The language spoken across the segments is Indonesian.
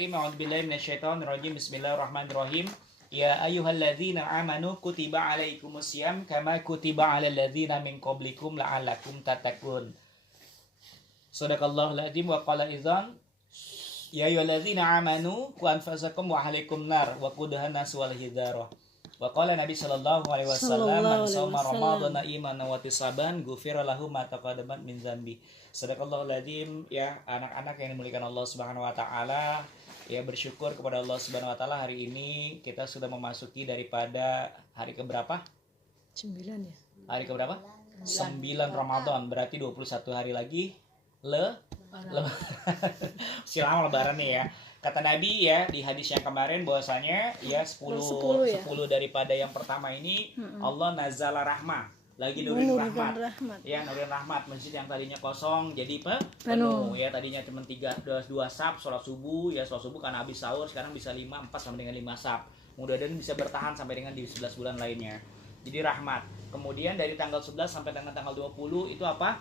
A'udzubillahi minasyaitonirrajim. Bismillahirrahmanirrahim. Ya ayyuhalladzina amanu kutiba alaikumusiyam kama kutiba alal ladzina min qablikum la'allakum tattaqun. Shadaqallahul adzim wa qala idzan. Ya ayyuhalladzina amanu qu anfusakum wa ahlikum nar wa qudahan nas wal hidzarah. Wa qala Nabi sallallahu alaihi wasallam man shoma ramadhana imanan wa ihtisaban ghufira lahu ma taqaddama min dzambi. Shadaqallahul adzim. Ya anak-anak yang dimuliakan Allah Subhanahu wa taala, ya bersyukur kepada Allah Subhanahu wa taala, hari ini kita sudah memasuki daripada hari keberapa? 9 ya. Hari keberapa? 9 Ramadan, berarti 21 hari lagi Silang lebaran nih ya. Kata Nabi ya di hadis yang kemarin bahwasanya ya 10 daripada yang pertama ini Allah nazala rahmah, lagi nurin rahmat. Ya, nurin rahmat. Masjid yang tadinya kosong jadi penuh. Ya, tadinya cuma 2 saf sholat subuh, ya sholat subuh karena habis sahur, sekarang bisa 5, 4 sampai dengan 5 saf. Mudah-mudahan bisa bertahan sampai dengan di 11 bulan lainnya. Jadi rahmat. Kemudian dari tanggal 11 sampai dengan tanggal 20 itu apa?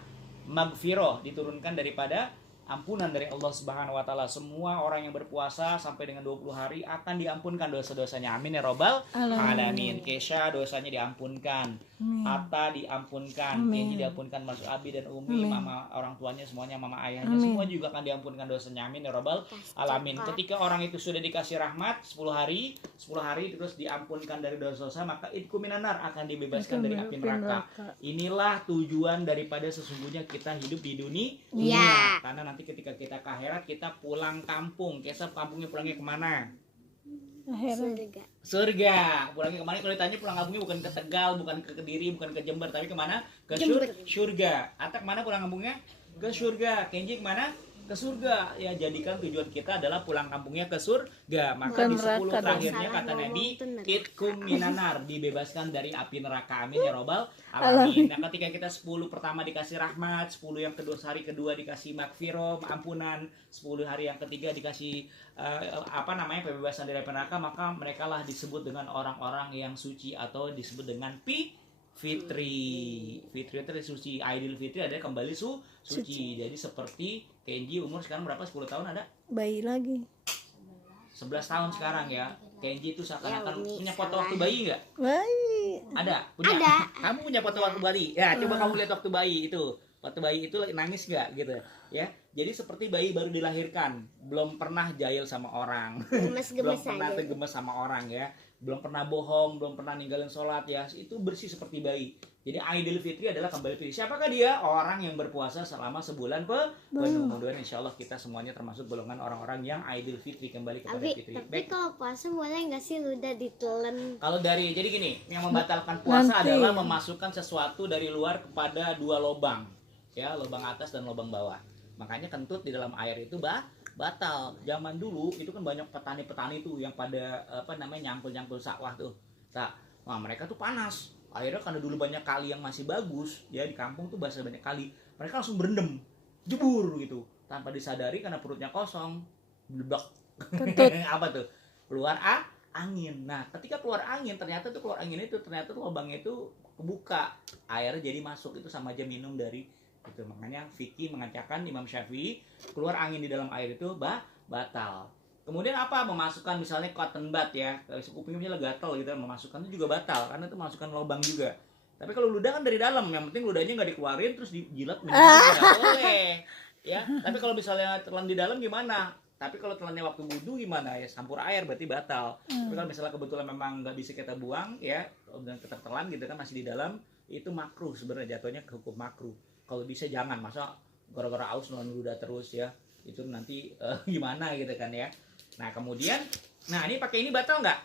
Magfirah, diturunkan daripada ampunan dari Allah Subhanahu wa taala. Semua orang yang berpuasa sampai dengan 20 hari akan diampunkan dosa-dosanya. Amin ya robbal alamin. Kesha dosanya diampunkan. Atta diampunkan. Kenji diampunkan, masuk Abi dan Umi, mama orang tuanya semuanya, mama ayahnya semua juga akan diampunkan dosanya. Amin ya robbal alamin. Ketika orang itu sudah dikasih rahmat 10 hari terus diampunkan dari dosa-dosa, maka idku minanar, akan dibebaskan dari api neraka. Inilah tujuan daripada sesungguhnya kita hidup di dunia. Karena nanti ketika kita ke akhirat kita pulang kampung. Kesap kampungnya pulangnya kemana? Surga. Pulangnya kemana? Kalau ditanya pulang kampungnya bukan ke Tegal, bukan ke Kediri, bukan ke Jember, tapi kemana? Ke surga. Atak mana pulang kampungnya? Ke surga. Kenji kemana? Ke surga. Ya, jadikan tujuan kita adalah pulang kampungnya ke surga. Maka di 10 terakhirnya kata Nabi, itkum minanar, dibebaskan dari api neraka. Amin ya robbal alamin. Nah, ketika kita 10 pertama dikasih rahmat, 10 yang kedua hari kedua dikasih magfirah, ampunan, 10 hari yang ketiga dikasih pembebasan dari api neraka, maka mereka lah disebut dengan orang-orang yang suci atau disebut dengan Fitri itu suci. Idul Fitri adalah kembali suci. Jadi seperti Kenji umur sekarang berapa? 10 tahun ada? Bayi lagi. 11 tahun sekarang ya. Kenji itu seakan-akan punya foto waktu bayi enggak? Bayi. Ada? Punya? Ada. Kamu punya foto waktu bayi? Ya, coba kamu lihat waktu bayi itu. Waktu bayi itu nangis enggak gitu ya. Jadi seperti bayi baru dilahirkan, belum pernah jahil sama orang. Belum pernah gemes sama orang ya. Belum pernah bohong, belum pernah ninggalin sholat ya, itu bersih seperti bayi. Jadi Idul Fitri adalah kembali fitri. Siapakah dia? Orang yang berpuasa selama sebulan penuh. Mudah-mudahan insya Allah kita semuanya termasuk golongan orang-orang yang Idul Fitri, kembali kepada fitri. Tapi kalau puasa boleh nggak sih ludah ditelan? Jadi gini, yang membatalkan puasa adalah memasukkan sesuatu dari luar kepada 2 lubang, ya, lubang atas dan lubang bawah. Makanya kentut di dalam air itu batal. Zaman dulu itu kan banyak petani-petani tuh yang pada nyangkul sawah tuh. Nah, mereka tuh panas. Akhirnya karena dulu banyak kali yang masih bagus, ya di kampung tuh bahasa banyak kali. Mereka langsung berendam, jebur gitu, tanpa disadari karena perutnya kosong. Bledak. Apa tuh? Keluar angin. Nah, ketika keluar angin, ternyata tuh lubangnya itu kebuka. Airnya jadi masuk, itu sama aja minum dari itu. Makanya fikih mengatakan, Imam Syafi'i, keluar angin di dalam air itu batal. Kemudian apa? Memasukkan misalnya cotton bud ya, kupingnya gatal gitu, memasukkan itu juga batal karena itu memasukkan lubang juga. Tapi kalau ludah kan dari dalam, yang penting ludahnya nggak dikeluarin terus dijilat minum nggak boleh. Ya, tapi kalau misalnya telan di dalam gimana? Tapi kalau telannya waktu wudu gimana? Ya campur air berarti batal. Tapi kalau misalnya kebetulan memang nggak bisa kita buang ya, dan tetap telan gitu kan masih di dalam, itu makruh sebenarnya, jatuhnya ke hukum makruh. Kalau bisa jangan, masa gara-gara aus nonton ludah terus ya, itu nanti gimana gitu kan ya. Nah kemudian, ini pakai ini batal nggak?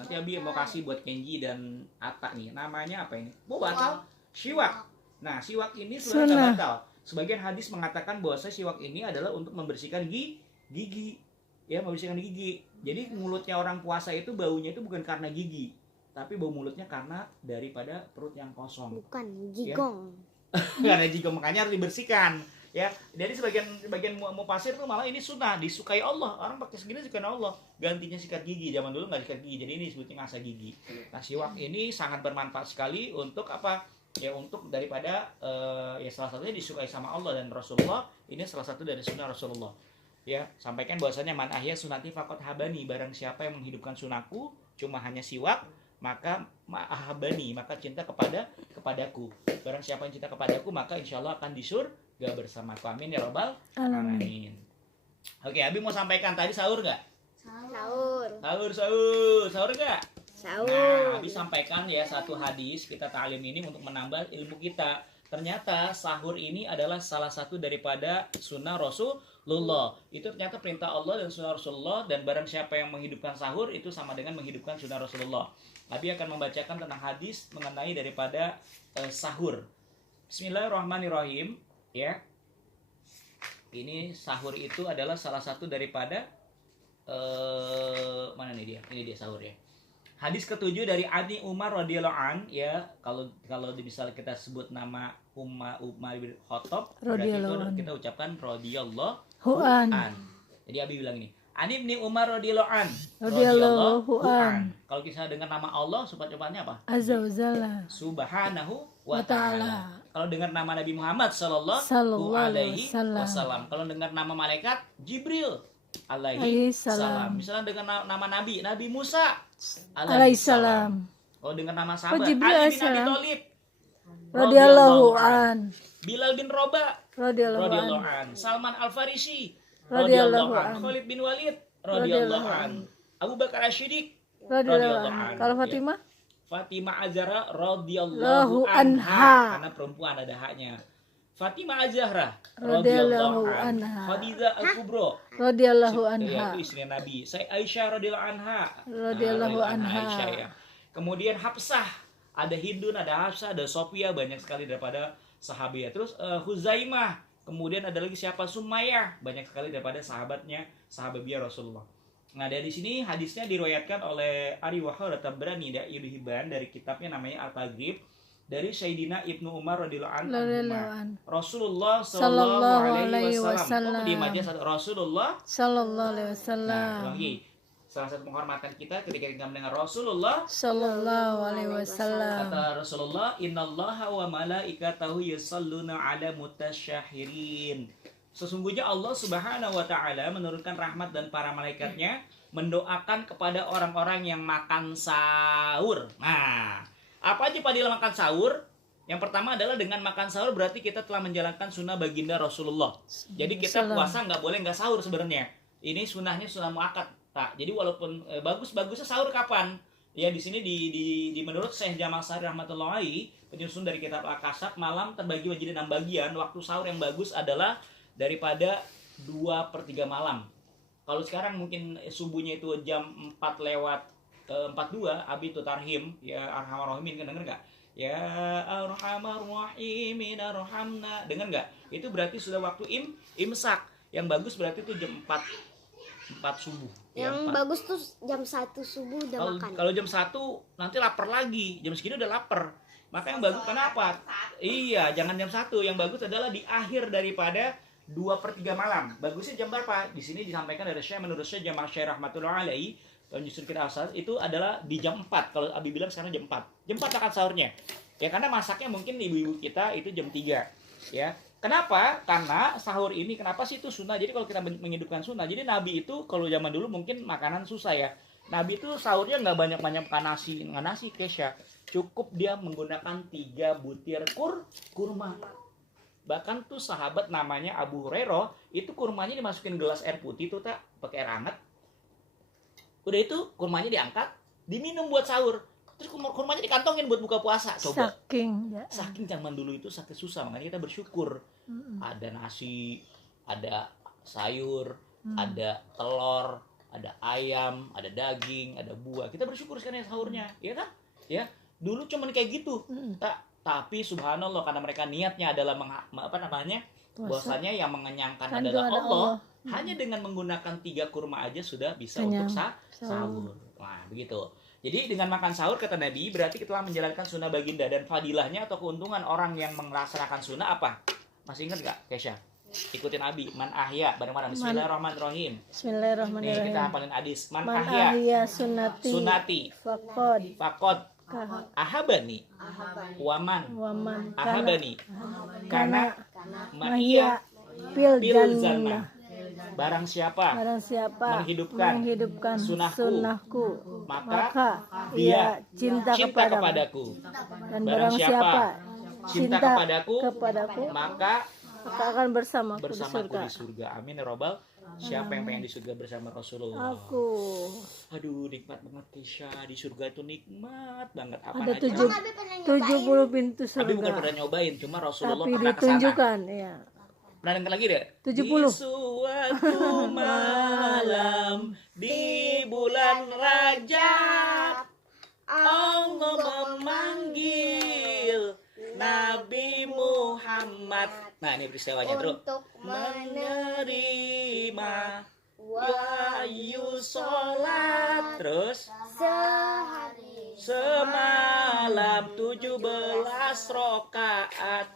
Nanti Abi mau kasih buat Kenji dan Atta nih, namanya apa ini? Batal? Siwak. Nah siwak ini sebenarnya nggak batal. Sebagian hadis mengatakan bahwa siwak ini adalah untuk membersihkan gigi, ya, membersihkan gigi. Jadi mulutnya orang puasa itu baunya itu bukan karena gigi, tapi bau mulutnya karena daripada perut yang kosong. Bukan jigong. Ya? Karena jigong, makanya harus dibersihkan. Ya, jadi sebagian mufasir tuh malah ini sunnah, disukai Allah. Orang pakai segini disukai Allah. Gantinya sikat gigi. Zaman dulu nggak sikat gigi, jadi ini disebutnya ngasah gigi. Nah, siwak ini sangat bermanfaat sekali untuk apa? Ya, untuk daripada ya salah satunya disukai sama Allah dan Rasulullah. Ini salah satu dari sunnah Rasulullah. ya, sampaikan bahwasanya man ahya sunati faqad habani, barang siapa yang menghidupkan sunahku cuma hanya siwak, maka ahabani, maka cinta kepadaku. Barang siapa yang cinta kepadaku, maka insya Allah akan di surga bersamaku. Amin ya rabbal alamin. Oke, Abi mau sampaikan tadi sahur nggak? Sahur nggak? Nah, Abi sampaikan ya satu hadis kita ta'lim ini untuk menambah ilmu kita. Ternyata sahur ini adalah salah satu daripada sunnah Rasulullah. Itu ternyata perintah Allah dan sunnah Rasulullah, dan barang siapa yang menghidupkan sahur itu sama dengan menghidupkan sunnah Rasulullah. Abi akan membacakan tentang hadis mengenai daripada sahur. Bismillahirrahmanirrahim, ya. Ini sahur itu adalah salah satu daripada mana nih dia? Ini dia sahur ya. Hadis ketujuh dari Ani Umar radhiyallahu an, ya. Kalau misalnya kita sebut nama Umar bin Khattab, berarti itu kita ucapkan radhiyallahu an. Jadi Abi bilang ini, Ani bin Umar radhiyallahu an. Kalau kita dengar nama Allah, ucapannya apa? Azza wa Jalla. Subhanahu wa ta'ala. Kalau dengar nama Nabi Muhammad sallallahu alaihi wasallam. Kalau dengar nama malaikat Jibril alaihi salam. Misalnya dengan nama Nabi Musa alaihi salam. Oh, dengan nama sahabat Ali bin Abi Thalib radhiyallahu an. Bilal bin Rabah radhiyallahu an. Salman Al-Farisi radhiyallahu an. Khalid bin Walid radhiyallahu an. Abu Bakar Asy-Siddiq radhiyallahu an. Kalau Fatimah? Fatimah Az-Zahra radhiyallahu anha. Karena perempuan ada haknya. Fatimah Az-Zahra radhiyallahu anha. Khadijah Al-Kubra radhiyallahu anha. Itu istri Nabi. Aisyah radhiyallahu anha. Radhiyallahu anha. Aisyah, ya. Kemudian Hafsah, ada Hindun, ada Hafsah, ada Sofia, banyak sekali daripada sahabat. Terus Huzaimah, kemudian ada lagi siapa? Sumayyah, banyak sekali daripada sahabatnya Rasulullah. Nah, dari sini hadisnya diriwayatkan oleh Ari Wahhab At-Tabrani dan Ibnu Hibban dari kitabnya namanya Al-Taghrib, dari Sayyidina Ibnu Umar radhiyallahu anhu. Rasulullah sallallahu alaihi wasallam. Rasulullah sallallahu alaihi wasallam. Nah, lagi salah satu penghormatan kita ketika kita mendengar Rasulullah sallallahu alaihi wasallam. Kata Rasulullah, "Innallaha wa malaikatahu yusholluna 'ala mutasyahirin." Sesungguhnya Allah Subhanahu wa taala menurunkan rahmat dan para malaikatnya mendoakan kepada orang-orang yang makan sahur. Nah, apa aja fadilah makan sahur? Yang pertama adalah dengan makan sahur berarti kita telah menjalankan sunnah baginda Rasulullah. Jadi kita puasa nggak boleh nggak sahur sebenarnya. Ini sunnahnya sunnah muakkad. Nah, jadi walaupun bagusnya sahur kapan? Ya di sini di menurut Syekh Jamal Sari rahmatullahi, penyusun dari kitab Al-Kasab, malam terbagi menjadi 6 bagian. Waktu sahur yang bagus adalah daripada 2/3 malam. Kalau sekarang mungkin subuhnya itu jam 4:42, Abi itu tarhim, ya Arhamar Rahimin, kan denger nggak? Ya Arhamar Rahimin arhamna, denger nggak? Itu berarti sudah waktu imsak. Yang bagus berarti itu jam 4 subuh. Yang ya, bagus tuh jam 1 subuh udah makan. Kalau jam 1 nanti lapar lagi, jam segini udah lapar. Maka yang bagus kenapa? Iya, jangan jam 1. Yang bagus adalah di akhir daripada 2/3 malam. Bagusnya jam berapa? Di sini disampaikan dari Syekh, menurut Syekh Jamal Syekh rahmatullahi alaihi, penyusun kita asal itu adalah di jam 4. Kalau Abi bilang sekarang jam 4. Jam 4 makan sahurnya. Ya karena masaknya mungkin ibu-ibu kita itu jam 3. Ya. Kenapa? Karena sahur ini kenapa sih itu sunnah? Jadi kalau kita menghidupkan sunnah, jadi Nabi itu kalau zaman dulu mungkin makanan susah ya. Nabi itu sahurnya nggak banyak-banyak makan nasi Kesha. Cukup dia menggunakan 3 butir kurma. Bahkan tuh sahabat namanya Abu Hurairah, itu kurmanya dimasukin gelas air putih tuh tak pakai air hangat. Udah itu kurmanya diangkat, diminum buat sahur. Terus kurmanya dikantongin buat buka puasa. Coba. Saking zaman dulu itu sakit susah, makanya kita bersyukur. Ada nasi, ada sayur, ada telur, ada ayam, ada daging, ada buah. Kita bersyukur sekarang sahurnya, ya kan? Ya. Dulu cuman kayak gitu. Tapi subhanallah karena mereka niatnya adalah bahwasanya yang mengenyangkan kan adalah Allah. Hanya dengan menggunakan 3 kurma aja sudah bisa untuk sahur. Nah, begitu. Jadi dengan makan sahur kata Nabi berarti kita telah menjalankan sunnah baginda, dan fadilahnya atau keuntungan orang yang melaksanakan sunnah apa? Masih ingat gak Kesha? Ikutin Abi, man ahya bareng-bareng. Bismillahirrahmanirrahim. Bismillahirrahmanirrahim. Nih, kita hafalin hadis. Man ahya sunnati faqad ahabani waman ahabani karena mahia pil jannah. Barang siapa menghidupkan sunnahku, maka ia cinta kepadaku. Dan barang siapa cinta kepadaku, maka akan bersamaku di surga. di surga. Amin ya robbal. Siapa yang pengen di surga bersama Rasulullah? Aku. Aduh, nikmat banget Kesha di surga itu, nikmat banget. Apa Ada aja? 70 pintu Tapi bukan surga. pernah nyobain, cuma Rasulullah Tapi pernah kesana. ditunjukkan, ya. Pernah dengar lagi deh? 70. Di suatu malam di bulan Rajab, Allah memanggil Nabi Muhammad. Nah, ini peristiwanya, Bro. Untuk Menerima wahyu sholat. Terus sehari semalam 17 rakaat.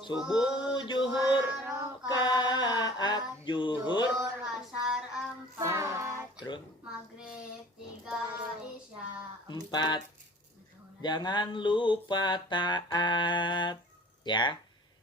Subuh zuhur rakaat zuhur asar 4 terus maghrib 3 isya 4. Jangan lupa taat, ya.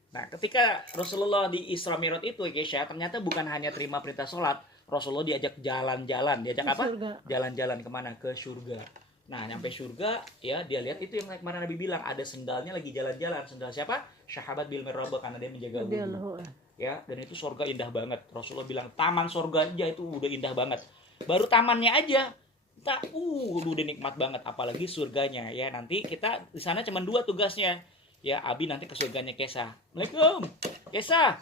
Nah, ketika Rasulullah di Isra Mi'raj itu, Kesha, ternyata bukan hanya terima perintah sholat, Rasulullah diajak jalan-jalan. Diajak Ke apa? surga. Jalan-jalan kemana? Ke surga. Nah, nyampe surga, ya dia lihat itu yang kemarin Nabi bilang, ada sendalnya lagi jalan-jalan. Sendal siapa? Sahabat bil Mirrabah, karena dia menjaga wudu. Radhiyallahu anhu. Ya, dan itu surga indah banget. Rasulullah bilang taman surga aja itu udah indah banget. Baru tamannya aja udah nikmat banget, apalagi surganya, ya. Nanti kita di sana cuma 2 tugasnya. Ya, Abi nanti ke surganya Kesha. Assalamualaikum, Kesha.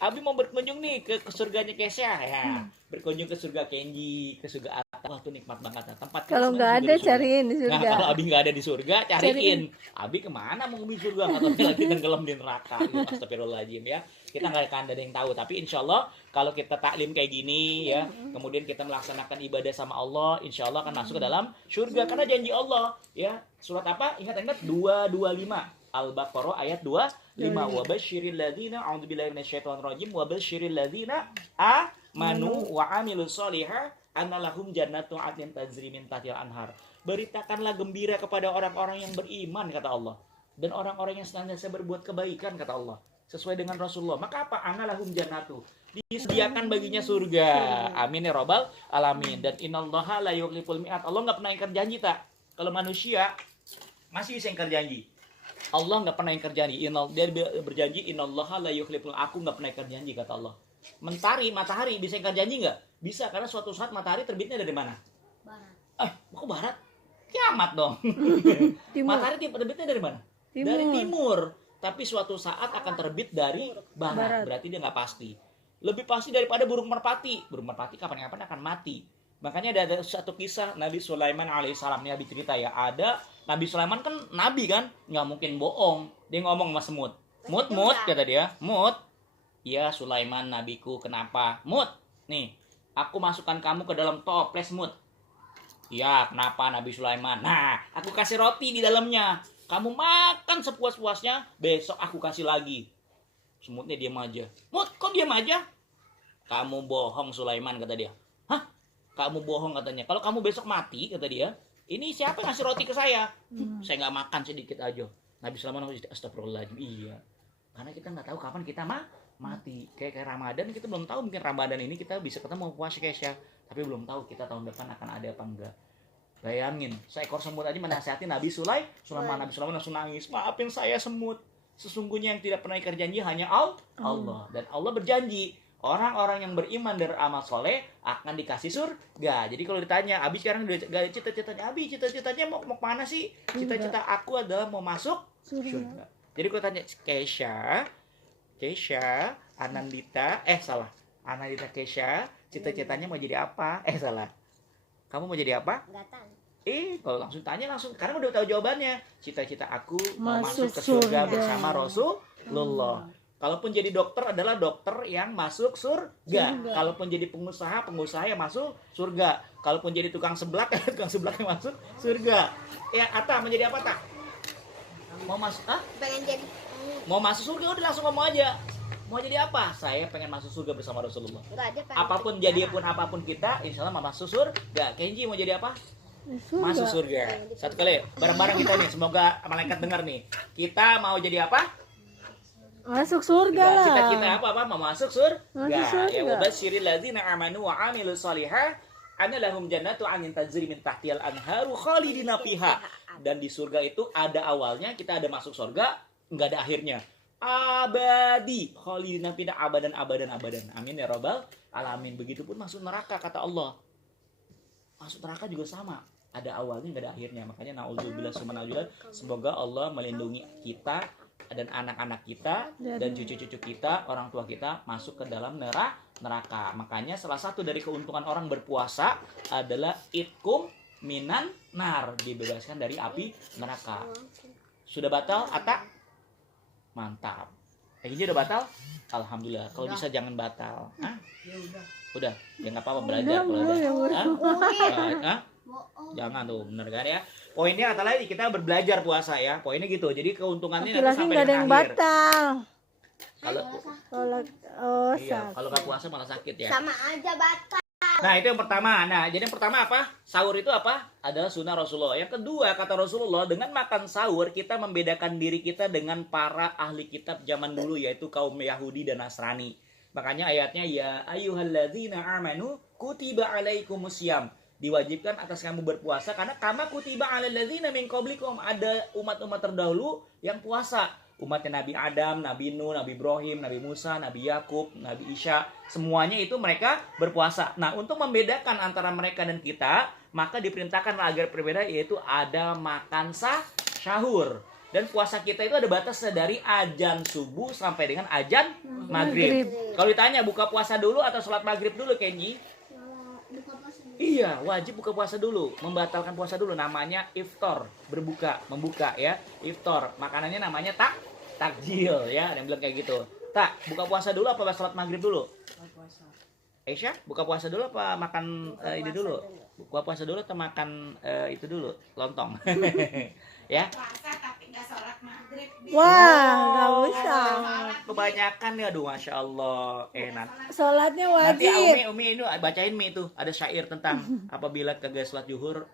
Abi mau berkunjung nih ke surganya Kesha, ya. Berkunjung ke surga Kenji, ke surga Atta. Wah, itu nikmat banget. Tempat Kalau nggak ada, cariin di surga. Nah, kalau Abi nggak ada di surga, cariin. Abi kemana mau di surga? Atau lagi tenggelam di neraka. Astagfirullahaladzim, ya. Kita nggak akan ada yang tahu. Tapi insya Allah, kalau kita taklim kayak gini, ya, kemudian kita melaksanakan ibadah sama Allah, insya Allah akan masuk ke dalam surga. Karena janji Allah, ya. Surat apa? Ingat-ingat 225. Al-Baqarah ayat 25. Wa basyiril ladzina a'udzubillahi minasyaitonir rajim wa basyiril ladzina amanu wa amilus solihah anna lahum jannatu 'adnin tajri min tahtiha anhar. Beritakanlah gembira kepada orang-orang yang beriman, kata Allah, dan orang-orang yang senantiasa berbuat kebaikan, kata Allah, sesuai dengan Rasulullah. Maka apa? Anna lahum jannatu, disediakan baginya surga. Amin ya rabbal alamin. Dan innallaha la yukhliful mi'ad. Allah enggak pernah ingkar janji, tak? Kalau manusia masih bisa ingkar janji. Allah nggak pernah ingkar janji. Dia berjanji, innallaha la yukhliful. Aku nggak pernah ingkar janji, kata Allah. Matahari bisa ingkar janji nggak? Bisa, karena suatu saat matahari terbitnya dari mana? barat. Kok barat? Kiamat dong. Matahari terbitnya dari mana? Dari timur. Tapi suatu saat akan terbit dari barat. Berarti dia nggak pasti. Lebih pasti daripada burung merpati. Burung merpati kapan-kapan akan mati. Makanya ada satu kisah Nabi Sulaiman alaihissalam, ini Nabi cerita, ya. Ada Nabi Sulaiman kan nabi kan, nggak mungkin bohong. Dia ngomong sama semut. Mut, kata dia. Mut, ya Sulaiman nabiku, kenapa? Mut, nih, aku masukkan kamu ke dalam toples, Mut. Ya, kenapa Nabi Sulaiman? Nah, aku kasih roti di dalamnya. Kamu makan sepuas-puasnya, besok aku kasih lagi. Semutnya diam aja. Mut, kok diam aja? Kamu bohong, Sulaiman, kata dia. Hah? Kamu bohong, katanya. Kalau kamu besok mati, kata dia, ini siapa yang ngasih roti ke saya? Saya nggak makan sedikit aja. Nabi Sulaiman, astagfirullahaladzim. Iya. Karena kita nggak tahu kapan kita mati. Kayak Ramadan, kita belum tahu. Mungkin Ramadan ini kita bisa ketemu puasa Kesha. Tapi belum tahu kita tahun depan akan ada apa enggak. Bayangin, seekor semut aja menasihati Nabi Sulaiman. Nabi Sulaiman langsung nangis. Maafin saya, semut. Sesungguhnya yang tidak pernah ingkar janji hanya Allah. Dan Allah berjanji, orang-orang yang beriman dan beramal soleh akan dikasih surga. Jadi kalau ditanya, Abi sekarang udah cita-citanya, Abi cita-citanya mau kemana sih? Cita-cita aku adalah mau masuk surga. Jadi kalau tanya Kesha, Anandita Kesha, cita-citanya mau jadi apa? Salah. Kamu mau jadi apa? Nggak tahu. Kalau langsung tanya karena udah tahu jawabannya. Cita-cita aku mau masuk ke surga bersama Rasulullah. Kalaupun jadi dokter adalah dokter yang masuk surga. Kalaupun jadi pengusaha yang masuk surga. Kalaupun jadi tukang seblak yang masuk surga. Ya, Atta menjadi apa, Tak? Mau masuk, Pengen jadi mau masuk surga, udah langsung ngomong aja. Mau jadi apa? Saya pengen masuk surga bersama Rasulullah. nggak ada pengen Apapun jadi jadi pun apapun kita, insya Allah mau masuk surga. Kenji mau jadi apa? Masuk surga. Satu kali, bareng-bareng kita nih. Semoga malaikat dengar nih. Kita mau jadi apa? Masuk surga lah. Cita-cita apa? Mau masuk surga. Masuk surga. Ya wabasyiril ladzina amanu wa amilus shalihat anna lahum jannatu 'anin tajri min tahtihal anharu khalidina fiha. Dan di surga itu ada awalnya, kita ada masuk surga, enggak ada akhirnya. Abadi khalidina fiha abadan. Amin ya rabbal alamin. Begitupun masuk neraka kata Allah. Masuk neraka juga sama. Ada awalnya enggak ada akhirnya. Makanya naudzubillah summa naudzubillah, semoga Allah melindungi kita dan anak-anak kita dan cucu-cucu kita, orang tua kita masuk ke dalam neraka. Makanya salah satu dari keuntungan orang berpuasa adalah itkum minan nar, dibebaskan dari api neraka. Sudah batal, Ata? Mantap. Ini udah batal? Alhamdulillah. Kalau bisa jangan batal. Hah? Udah. Ya nggak apa-apa, belajar. Hah? Jangan tuh, bener kan ya? Poinnya adalah kita berbelajar puasa ya. Poinnya gitu. Jadi keuntungannya nanti sampai nggak ada dengan yang akhir. batal. Kalau nggak puasa malah sakit ya. Sama aja batal. Nah itu yang pertama. Nah jadi yang pertama apa? Sahur itu apa? Adalah sunnah Rasulullah. Yang kedua kata Rasulullah, dengan makan sahur kita membedakan diri kita dengan para ahli kitab zaman dulu, yaitu kaum Yahudi dan Nasrani. Makanya ayatnya ya ayyuhalladzina amanu kutiba alaikumusiyam, diwajibkan atas kamu berpuasa karena kama kutiba alal ladzina min qablikum, ada umat-umat terdahulu yang puasa. Umatnya Nabi Adam, Nabi Nuh, Nabi Ibrahim, Nabi Musa, Nabi Yakub, Nabi Isa, semuanya itu mereka berpuasa. Nah, untuk membedakan antara mereka dan kita, maka diperintahkan agar berbeda, yaitu ada makan sahur. Dan puasa kita itu ada batasnya dari azan subuh sampai dengan azan maghrib. Kalau ditanya buka puasa dulu atau sholat maghrib dulu, Kenji? Iya, wajib buka puasa dulu, membatalkan puasa dulu, namanya iftar, membuka ya, iftar. Makanannya namanya takjil ya, ada yang bilang kayak gitu. Tak, buka puasa dulu apa sholat maghrib dulu? Aisyah, buka puasa dulu apa makan ini dulu? Buka puasa dulu atau makan itu dulu, lontong? Ya. Puasa tapi nggak sholat maghrib. Wah, nggak usah. Kebanyakan ya, aduh, masya Allah, enak. Sholatnya Nanti wajib. Umi itu bacain Mi itu ada syair tentang apabila kagak sholat zuhur,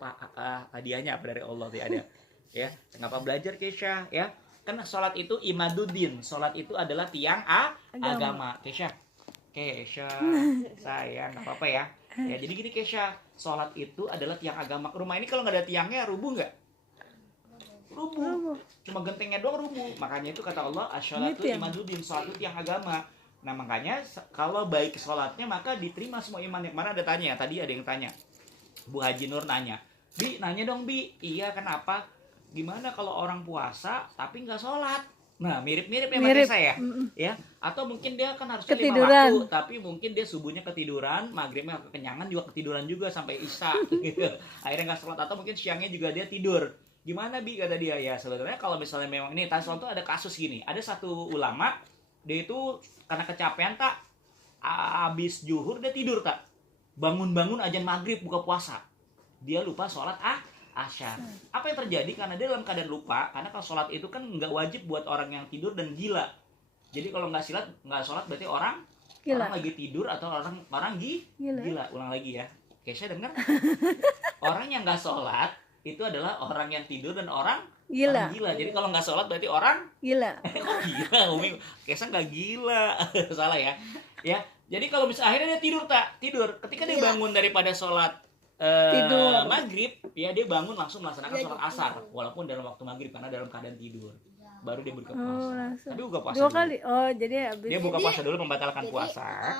hadiahnya apa dari Allah tuh ada. Ya, ngapa belajar Kesha ya? Kan sholat itu imaduddin, sholat itu adalah tiang agama. Kesha, sayang, nggak apa-apa ya. Ya, jadi gini Kesha, sholat itu adalah tiang agama. Rumah ini kalau nggak ada tiangnya rubuh nggak? Rubuh. Cuma gentengnya doang rubuh. Makanya itu kata Allah, asyolatu imaduddin, sholat itu tiang agama. Nah makanya kalau baik sholatnya maka diterima semua iman. Yang mana ada tanya, tadi ada yang tanya, Bu Haji Nur nanya, Bi, nanya dong Bi, iya kenapa? Gimana kalau orang puasa tapi nggak sholat? Nah mirip-mirip ya sama saya ya. Atau mungkin dia kan harusnya 5 waktu, tapi mungkin dia subuhnya ketiduran, maghribnya kekenyangan juga ketiduran juga sampai isya gitu. Akhirnya nggak sholat, atau mungkin siangnya juga dia tidur. Gimana Bi, kata dia, ya sebenarnya kalau misalnya memang ini Tasawuf tuh ada kasus gini, ada satu ulama dia itu karena kecapean tak, habis zuhur dia tidur tak, bangun-bangun azan maghrib buka puasa, dia lupa sholat asya. Apa yang terjadi? Karena dia dalam keadaan lupa, karena kalau sholat itu kan nggak wajib buat orang yang tidur dan gila. Jadi kalau nggak sholat berarti orang lagi tidur atau orang gila. Ulang lagi ya, Kesha dengar? Orang yang nggak sholat itu adalah orang yang tidur dan orang gila. Jadi kalau nggak sholat berarti orang gila. Kok gila, Umi? Kesha nggak gila. Salah ya. Ya. Jadi kalau misalnya akhirnya dia tidur. Ketika dia bangun daripada sholat maghrib, ya dia bangun langsung melaksanakan sholat asar, walaupun dalam waktu maghrib karena dalam keadaan tidur. Baru dia buka puasa. Tapi buka puasa dua dulu. kali. Oh, jadi habis. Dia buka puasa dulu, membatalkan puasa.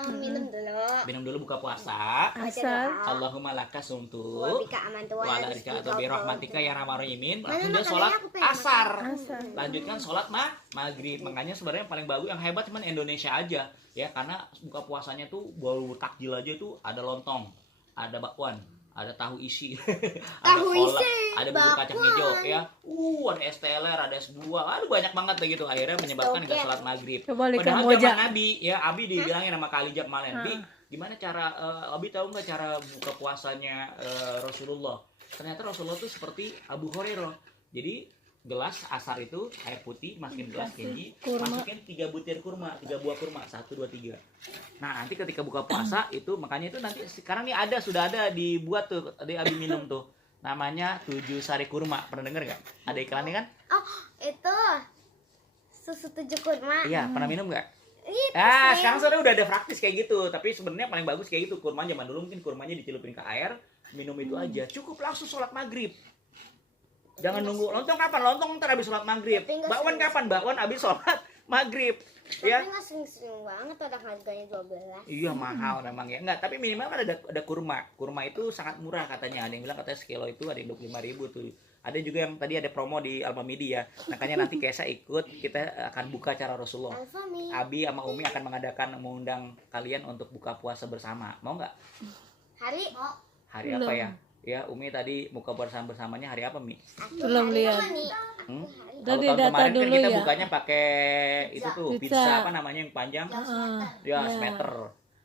Minum dulu buka puasa. Asar. Allahumma laka sumtu Wabika amantu wa ala rizka atau birahmatika ya rahman rahimin. Langsung dia sholat asar. Lanjutkan sholat maghrib. Makanya sebenarnya yang paling bagus, yang hebat cuman Indonesia aja ya, karena buka puasanya tuh baru takjil aja tuh ada lontong, ada bakwan, ada tahu isi, ada kolak, ada bubur kacang hijau ya, ada es teler, ada es buah, aduh banyak banget begitu. Akhirnya menyebabkan nggak sholat maghrib. Padahal zaman Nabi ya, Abi dibilangin sama Khalijah kemarin, Bi, gimana cara, Abi tahu nggak cara buka puasanya Rasulullah? Ternyata Rasulullah tuh seperti Abu Hurairah. Jadi gelas asar itu air putih, masukin gelas Kenji, masukin 3 butir kurma, 3 buah kurma, 1, 2, 3. Nah nanti ketika buka puasa itu, makanya itu nanti sekarang nih sudah ada dibuat tuh, tadi Abi minum tuh, namanya 7 sari kurma. Pernah denger nggak? Ada iklannya kan? Oh, itu susu 7 kurma. Iya, pernah minum nggak? Ih, Sekarang sebenarnya udah ada praktis kayak gitu, tapi sebenarnya paling bagus kayak gitu. Kurma zaman dulu mungkin kurmanya dicelupin ke air, minum itu aja. Cukup langsung sholat maghrib. Jangan nunggu lontong kapan? Lontong ntar habis sholat maghrib. Tapi nggak Bakwan sering. kapan? Bakwan habis sholat maghrib. Ya. Tapi nggak sering-sering banget orang harganya 12. Iya mahal memang ya. Enggak, tapi minimal kan ada kurma. Kurma itu sangat murah katanya. Ada yang bilang katanya sekilo itu ada yang 25.000 tuh. Ada juga yang tadi ada promo di Alfamidi ya. Makanya nanti Kesa ikut, kita akan buka cara Rasulullah. Alfami. Abi sama Umi akan mengundang kalian untuk buka puasa bersama. Mau nggak? Hari mau. Hari apa ya? Ya, Umi tadi buka puasa bersamanya hari apa, Mi? Belum lihat. Hmm? Tadi Kalau tahun data kemarin kan dulu kita ya. bukanya pakai itu tuh, Pizza. pizza apa namanya yang panjang? Ya, Ya. semeter.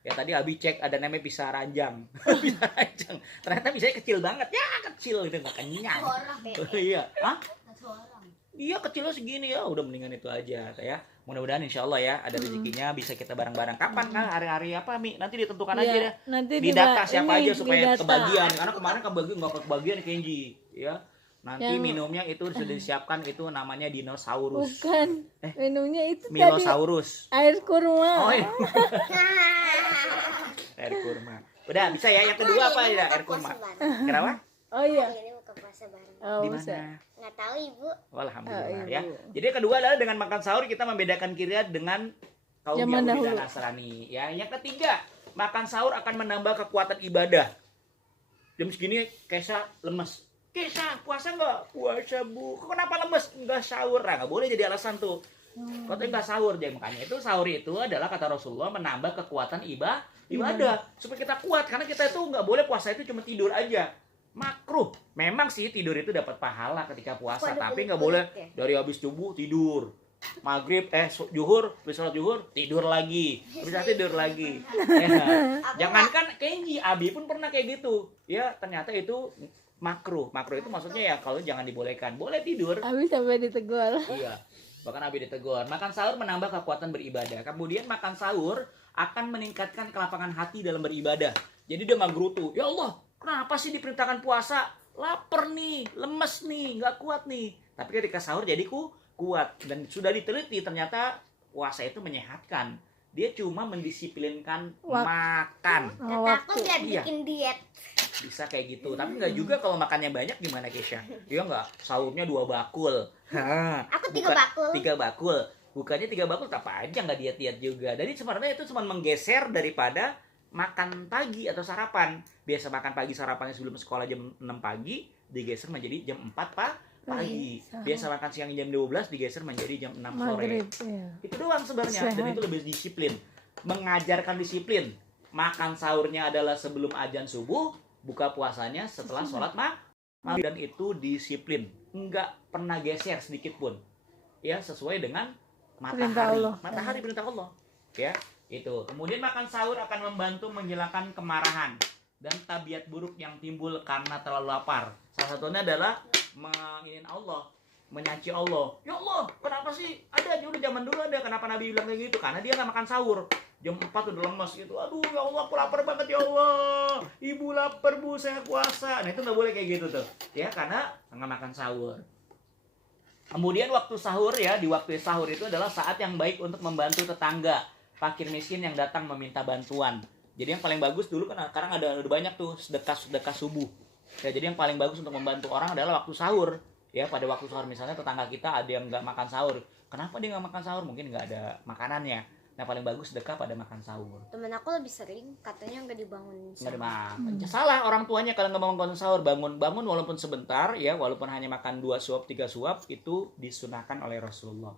Ya tadi Abi cek ada namanya pizza ranjang. Pizza ranjang. Ternyata pisanya kecil banget. Ya, kecil itu nggak kenyang. Orang. Iya. Hah? Satu orang. Iya, kecilnya segini ya. Udah mendingan itu aja, ya. Mudah-mudahan insya Allah ya ada rezekinya bisa kita bareng-bareng. Kapan kan hari-hari apa, Mi? Nanti ditentukan aja Iya, deh. nanti Di data siapa ini, aja supaya didata. kebagian. Karena kemarin nggak kebagian Kenji, ya. Nanti Yang- minumnya itu sudah disiapkan itu namanya dinosaurus. Bukan. Minumnya itu tadi Milosaurus. air kurma. Oh, iya. Air kurma. Udah bisa ya. Yang kedua apa ya? Air kurma. Kenapa? Oh iya. Ini buka puasa bareng. Oh, Di bisa. mana? Nggak tahu Ibu. Alhamdulillah Oh, ya. Ibu. Jadi yang kedua adalah dengan makan sahur kita membedakan kiriat dengan kaum Zaman Yahudi dan dahulu. Nasrani. Ya, yang ketiga, makan sahur akan menambah kekuatan ibadah. Jam segini Kesa lemes. Kesa puasa nggak? Puasa bu. Kok kenapa lemes? Nggak sahur. Nah, nggak boleh jadi alasan tuh. Katanya nggak sahur. Jadi makanya itu sahur itu adalah kata Rasulullah menambah kekuatan ibadah supaya kita kuat. Karena kita itu nggak boleh puasa itu cuma tidur aja. Makruh. Memang sih tidur itu dapat pahala ketika puasa, Kok ada tapi nggak kulit-kulit boleh ya? dari habis subuh tidur. Maghrib, zuhur, habis sholat zuhur, tidur lagi. Habis tidur lagi. Ya. Jangankan Kenji, Abi pun pernah kayak gitu. Ya, ternyata itu makruh. Makruh itu maksudnya ya kalau jangan dibolehkan. Boleh tidur. Habis sampai ditegur. Iya. Bahkan Abi ditegur. Makan sahur menambah kekuatan beribadah. Kemudian makan sahur akan meningkatkan kelapangan hati dalam beribadah. Jadi dia nggak gerutu. Ya Allah, kenapa sih diperintahkan puasa? Lapar nih, lemes nih, nggak kuat nih. Tapi ketika sahur jadi kuat. Dan sudah diteliti ternyata puasa itu menyehatkan. Dia cuma mendisiplinkan makan. Oh, Kata aku waktu. biar Iya. bikin diet. Bisa kayak gitu. Tapi nggak juga kalau makannya banyak gimana Kesha? Dia nggak sahurnya 2 bakul. Aku 3 bakul. 3 bakul. Bukannya 3 bakul tak apa aja nggak diet-diet juga. Jadi sebenarnya itu cuma menggeser daripada makan pagi atau sarapan. Biasa makan pagi sarapannya sebelum sekolah jam 6 pagi digeser menjadi jam 4 pagi. Biasa makan siang jam 12 digeser menjadi jam 6 sore. Maghrib. Iya. Itu doang sebenarnya dan Sehat. itu lebih disiplin. Mengajarkan disiplin. Makan sahurnya adalah sebelum azan subuh, buka puasanya setelah sholat maghrib dan itu disiplin. Enggak pernah geser sedikit pun. Ya, sesuai dengan Perintah matahari. Allah. Matahari perintah Allah. Ya, itu. Kemudian makan sahur akan membantu menghilangkan kemarahan dan tabiat buruk yang timbul karena terlalu lapar. Salah satunya adalah mengingin Allah, menyaci Allah. Ya Allah, kenapa sih? Ada dulu zaman dulu ada. Kenapa Nabi bilang kayak gitu? Karena dia nggak makan sahur. Jam 4 udah lemes gitu. Aduh ya Allah, aku lapar banget ya Allah. Ibu lapar bu, saya puasa. Nah itu nggak boleh kayak gitu tuh. Ya karena nggak makan sahur. Kemudian waktu sahur ya, di waktu sahur itu adalah saat yang baik untuk membantu tetangga, fakir miskin yang datang meminta bantuan. Jadi yang paling bagus dulu kan sekarang ada banyak tuh sedekah subuh. Ya, jadi yang paling bagus untuk membantu orang adalah waktu sahur. Ya, pada waktu sahur misalnya tetangga kita ada yang nggak makan sahur. Kenapa dia nggak makan sahur? Mungkin nggak ada makanannya. Nah, paling bagus sedekah pada makan sahur. Temen aku lebih sering katanya nggak dibangun. Nggak ada makan. Salah orang tuanya kalau nggak mau makan sahur, bangun walaupun sebentar ya, walaupun hanya makan 2 suap 3 suap itu disunahkan oleh Rasulullah.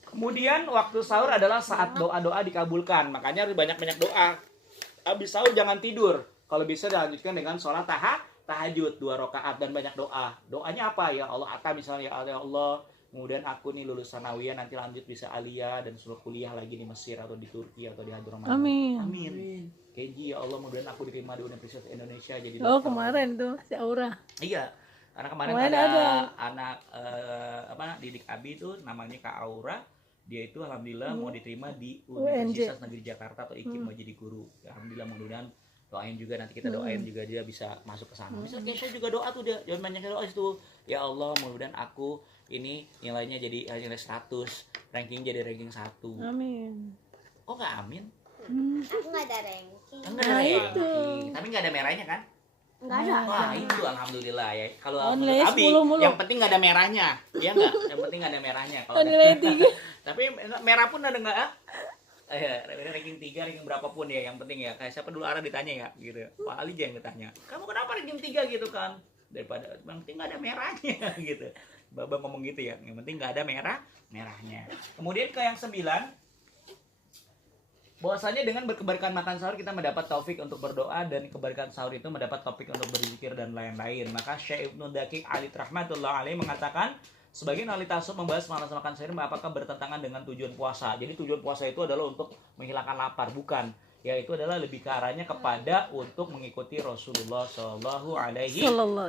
Kemudian waktu sahur adalah saat doa-doa dikabulkan. Makanya harus banyak-banyak doa. Habis sahur jangan tidur. Kalau bisa dilanjutkan dengan sholat tahajud 2 rakaat dan banyak doa. Doanya apa ya Allah? Atta misalnya ya Allah, kemudian aku nih lulus sanawiyah nanti lanjut bisa aliyah dan suruh kuliah lagi di Mesir atau di Turki atau di Hadramaut. Amin. Amin. Keji ya Allah, kemudian aku diterima di Universitas Indonesia jadi Oh, dokter. kemarin tuh si Aura. Iya. Karena kemarin Kemarin ada ada. anak didik Abi itu namanya Kak Aura. Dia itu alhamdulillah mau diterima di UNJ. Universitas Negeri Jakarta atau IKIP mau jadi guru. Alhamdulillah mudah-mudahan doain juga, nanti kita doain juga dia bisa masuk ke sana. Misal Kesha juga doa tuh, dia jangan banyak doa itu. Ya Allah, mudah-mudahan aku ini nilainya jadi nilai 100, ranking jadi ranking 1. Amin. Kok nggak amin? Aku nggak ada ranking. Enggak ada ranking, tapi nggak ada merahnya kan? Nggak ada. Wah itu alhamdulillah ya. Kalau Nilai menurut Abi, 10 mulu. yang penting nggak ada merahnya, ya nggak? Yang penting nggak ada merahnya. Kalau Nilai 3. tapi merah pun ada nggak? Ranking 3, ranking berapapun ya, yang penting ya. Kayak siapa dulu Ara ditanya ya, gitu. Pak Ali aja yang ditanya. Kamu kenapa ranking 3 gitu kan? Daripada yang penting nggak ada merahnya gitu. Baba ngomong gitu ya. Yang penting nggak ada merahnya. Kemudian ke yang 9. Bahwasanya dengan berkeberkahan makan sahur kita mendapat taufik untuk berdoa, dan keberkahan sahur itu mendapat taufik untuk berzikir dan lain-lain. Maka Syekh Ibnu Daqiq Al-Id rahmatullah alaih mengatakan, sebagian ahli tasawuf membahas malas makan sahur apakah bertentangan dengan tujuan puasa. Jadi tujuan puasa itu adalah untuk menghilangkan lapar, bukan. Yaitu adalah lebih ke arahnya kepada untuk mengikuti Rasulullah Shallallahu Alaihi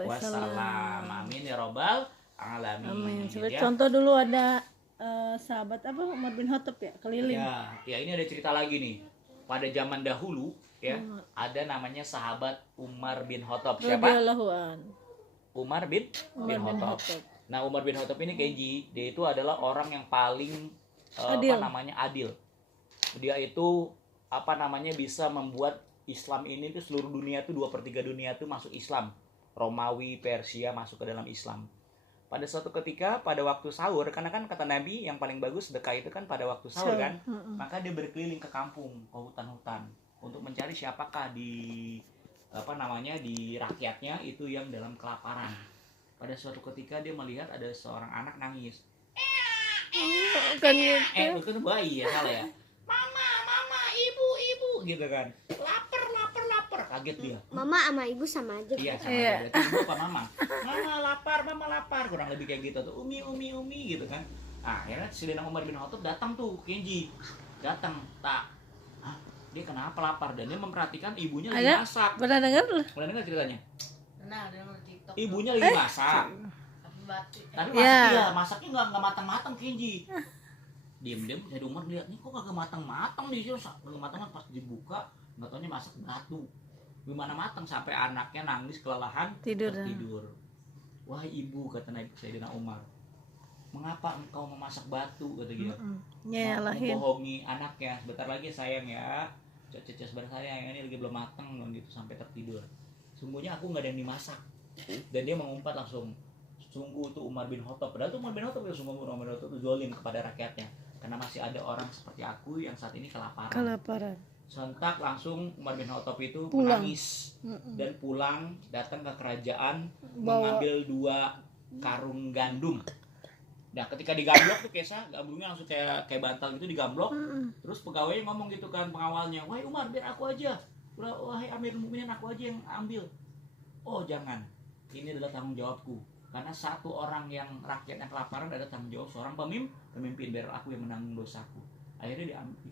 Wasallam. Amin ya robbal alamin. Amin. Coba Ya. contoh dulu ada sahabat apa Umar bin Khattab ya, keliling. Ya ini ada cerita lagi nih. Pada zaman dahulu ya, ada namanya sahabat Umar bin Khattab. Siapa? Radhiyallahu an. Umar bin Khattab. Khattab. Nah, Umar bin Khattab ini Kenji, dia itu adalah orang yang paling Adil. adil. Dia itu bisa membuat Islam ini tuh seluruh dunia tuh 2/3 dunia tuh masuk Islam. Romawi, Persia masuk ke dalam Islam. Pada suatu ketika pada waktu sahur, karena kan kata Nabi yang paling bagus sedekah itu kan pada waktu sahur kan, maka dia berkeliling ke kampung, ke hutan-hutan untuk mencari siapakah di di rakyatnya itu yang dalam kelaparan. Pada suatu ketika dia melihat ada seorang anak nangis. Bukan gitu. Bukan bayi ya, salah ya. Mama, ibu gitu kan. Lapar. Kaget dia. Mama sama ibu sama aja. Iya, sama Iya. aja. Berarti ibu apa mama? Mama lapar. Kurang lebih kayak gitu tuh. Umi gitu kan. Nah, akhirnya Sayyidina Umar bin Khattab datang tuh, Kenji. Datang, tak. Hah? Dia kenapa lapar? Dan dia memperhatikan ibunya lagi Ada? masak. Pernah dengar? Pernah dengar ceritanya? Nah, ada nomor TikTok. Ibunya lagi masak. Tapi batik. Tapi Iya. masaknya nggak matang-matang, Kenji. Diam-diam saya Umar lihat nih kok kagak matang-matang di sini, kagak matang, pas dibuka nggak taunya masak batu. Gimana matang, sampai anaknya nangis kelelahan Tidur. tertidur. Wah ibu, kata Nabi Sayyidina Umar, mengapa engkau memasak batu, kata dia. Nyalahin. Membohongi anaknya, sebentar lagi sayang ya, sebentar sayang, ini lagi belum matang gitu, sampai tertidur. Sungguhnya aku nggak ada yang dimasak. Dan dia mengumpat langsung, sungguh tuh Umar bin Khattab. Padahal tuh Umar bin Khattab itu zalim kepada rakyatnya, karena masih ada orang seperti aku yang saat ini kelaparan. Sontak langsung Umar bin Khattab itu Pulang. menangis dan pulang, datang ke kerajaan, Bawa. mengambil 2 karung gandum. Nah ketika digamblok tuh Kesa, gandumnya langsung kayak bantal gitu digamblok. Terus pegawainya ngomong gitu kan, pengawalnya, wahai Umar biar aku aja, wahai Amirul Mukminin aku aja yang ambil. Oh jangan, ini adalah tanggung jawabku. Karena satu orang yang rakyat yang kelaparan ada tanggung jawab seorang pemimpin, biar aku yang menanggung dosaku. Akhirnya